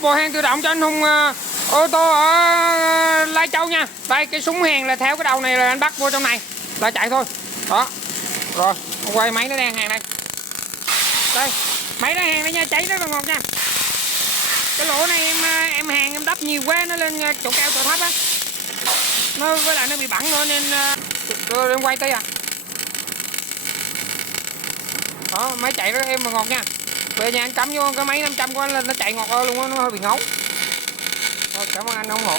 cái bộ hàng tự động cho anh Hùng ô tô ở Lai Châu nha. Đây cái súng hàng là theo cái đầu này là anh bắt vô trong này là chạy thôi. Đó. Rồi, quay máy nó đang hàng đây. Đây, máy đang hàng đây nha, cháy rất là ngọt nha. Cái lỗ này em hàng em đắp nhiều quá nó lên chỗ cao chỗ thấp á. Nó với lại nó bị bẩn nữa nên em quay tí à. Đó, máy chạy rất êm mà ngọt nha. Về nhà anh cắm vô cái máy 500 của anh lên nó chạy ngọt luôn á, nó hơi bị ngấu. Thôi, cảm ơn anh ủng hộ.